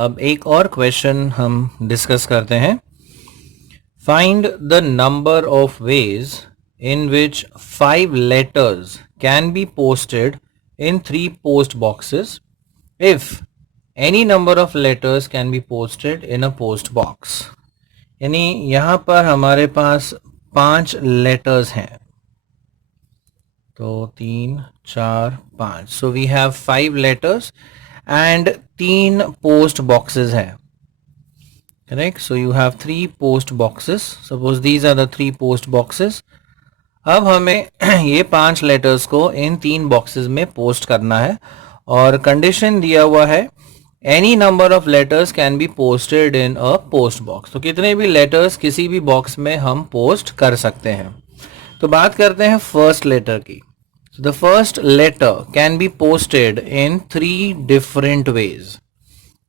अब एक और क्वेश्चन हम डिस्कस करते हैं. Find the number of ways in which 5 letters can be posted in 3 post boxes if any number of letters can be posted in a post box. यानी यहाँ पर हमारे पास 5 letters हैं, तो 3 4 5. So we have 5 letters and 3 post boxes हैं. Correct? So you have 3 post boxes. Suppose these are the 3 post boxes. अब हमें ये 5 लेटर्स को इन 3 बॉक्सेस में पोस्ट करना है और कंडीशन दिया हुआ है any number of letters can be posted in a post box. तो कितने भी लेटर्स किसी भी बॉक्स में हम पोस्ट कर सकते हैं. तो बात करते हैं फर्स्ट लेटर की. The first letter can be posted in 3 different ways.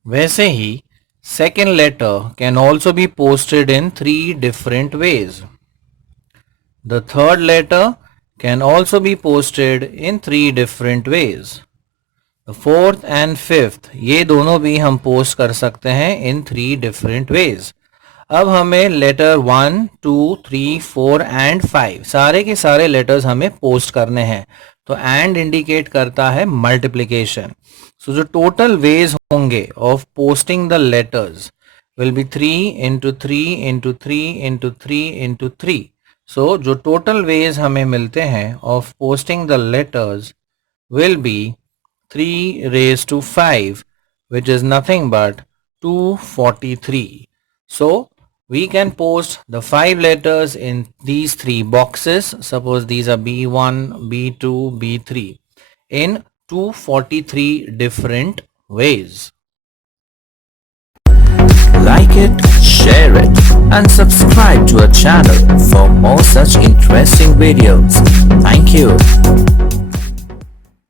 वैसे ही second letter can also be posted in 3 different ways. The third letter can also be posted in 3 different ways. The fourth and fifth ये दोनों भी हम पोस्ट कर सकते हैं in 3 different ways. अब हमें लेटर 1, 2, 3, 4 and 5 सारे के सारे लेटर्स हमें पोस्ट करने हैं. तो एंड इंडिकेट करता है मल्टीप्लिकेशन. सो जो टोटल वेज होंगे of posting the letters will be 3 into 3 into 3 into 3 into 3. So जो total ways हमें मिलते हैं of posting the letters will be 3 raised to 5, which is nothing but 243. So we can post the 5 letters in these 3 boxes. Suppose these are B1, B2, B3 in 243 different ways. Like it, share it, and subscribe to our channel for more such interesting videos. Thank you.